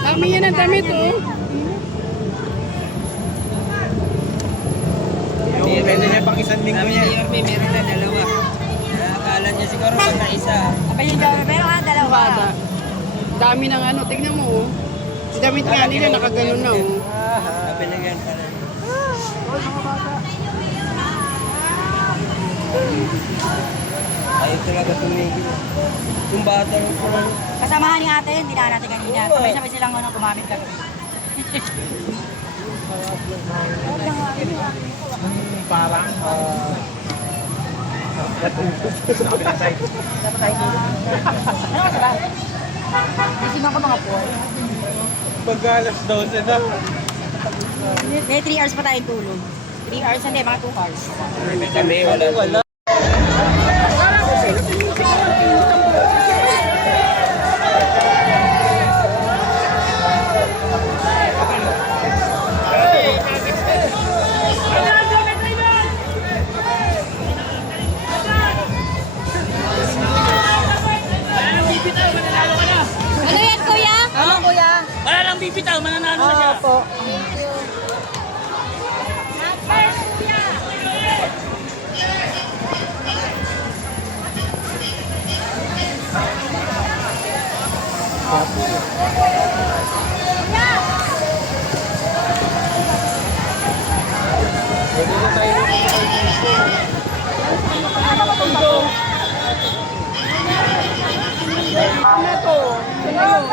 Dami yan ang damit, oh. Pwede niya pang isang linggo niya. Meron na dalawa. Akala niya siguro pagka isa. Pero dalawa. Dami ng ano, tingnan mo, oh. Ang damit nga nila, nakaganon na, oh. Binigyan pa rin. Ayaw talaga tumigil. Yung bata lang po lang. Kasamahan ni ate, hindi na natin kanina. Sabay-sabay silang gumamit kami. Parang Gising ako mga po. pag alas 12 na. May 3 hours pa tayong tulog. 3 hours, hindi, mga 2 hours. Kami wala. Ano yan, kuya? Ano, kuya? Wala lang bibitaw, mananalo na siya. Opo. Ano to? Sino yun?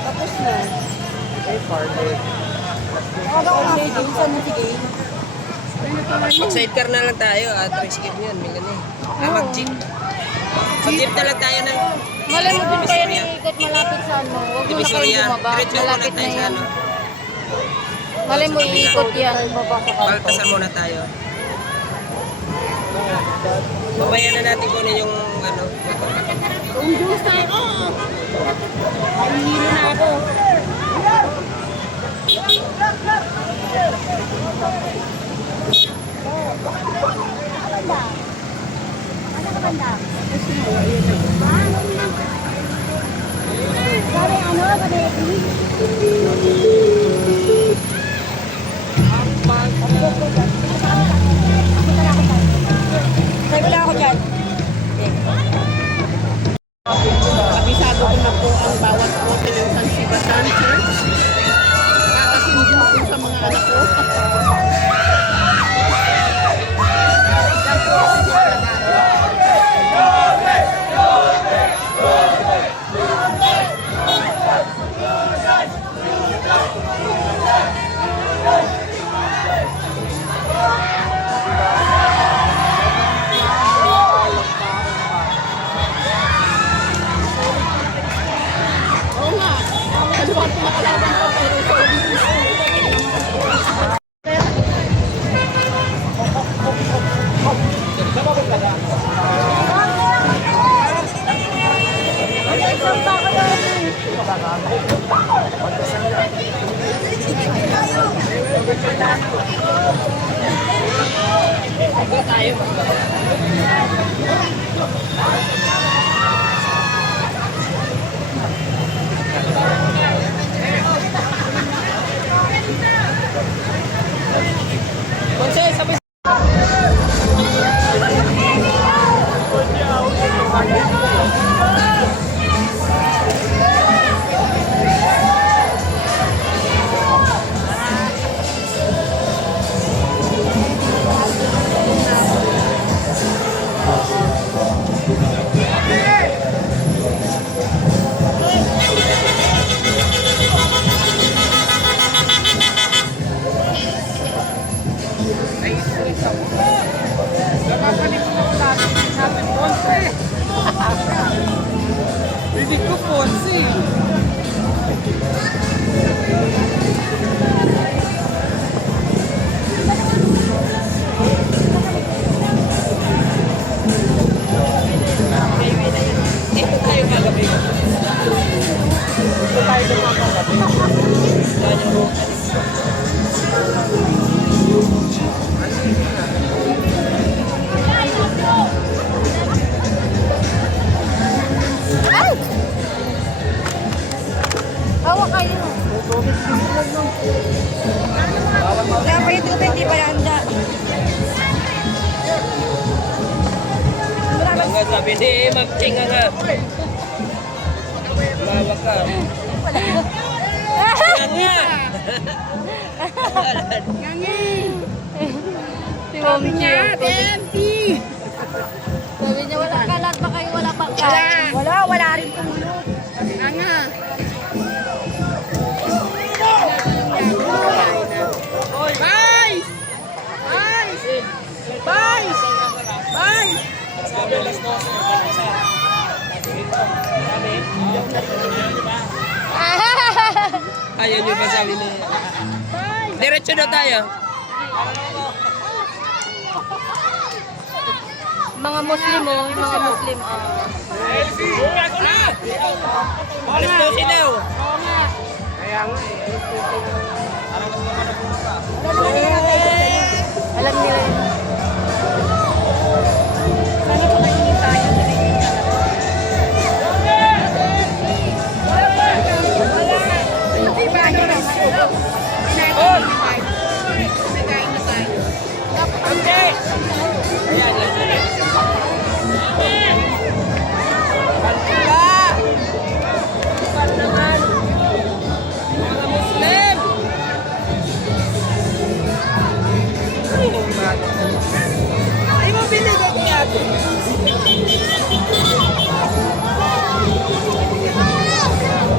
Tapos na. Ako nga si Game. Saan mo si Game? Mag-sidecar na lang tayo at skip yun. May ganun. Mag-jeep. Mag-jeep na lang tayo ng Malay mo din kayo ikot malapit sa ano. Huwag mo na kayo Divisoria. bumaba. Diretso muna Malapit na tayo sa yan. ano. Malay mo iikot yan. Palpasan muna tayo. Mamaya na natin kunin yung ano. Umbus na ako. Mahihilo na ako. Try ko lang ako dyan. Kabisado ko na po ang bawat hotel ng San Sebastian Church. Kakasinjin ko sa mga anak ko. Oo nga. Kaliwa ko na kalaban ko. Hindi ko Ponzi. Dito tayo kagabi. Dito tayo kagabi. Yan yung road. sabi ni Ma'am Ching nga. Mawag ka. Yan nga. Si Ma'am Niya, Ching. 20. Sabi niya, wala kalat ba kayo? Wala pang kalat. Wala rin tulog. Nga. Bye! Bye! Bye! Bye! Ayun yung sabi niya. Diretso na tayo. Mga Muslim oh, yung mga Muslim. Alis daw si Leo. Alam nila yun. Sana pa kayo hindi tayo sa Hindi ba? Nagkain na tayo. Ay mo binigay ko yan.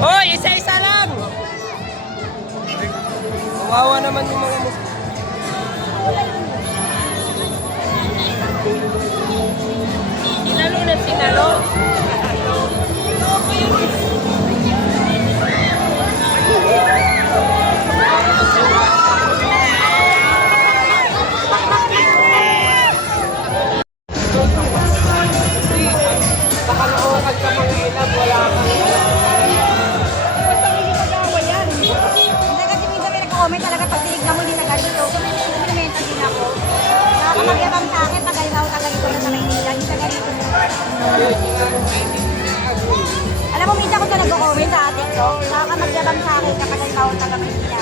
Hoy, isa-isa lang. Kawawa naman yung mga Muslim. Sinalo na sinalo. Nakalookan ka mga ilang, wala kang Hindi kasi minsan may nag-comment talaga pag tinignan mo hindi na ganito. Komplimenta din ako. Nakakapagyabang sa akin, tagal na ako na sa Maynila. Hindi sa ganito. Alam mo, minsan ko ito nag-comment sa atin ko. Nakakapagyabang sa akin kapag tagal na ako taga Maynila.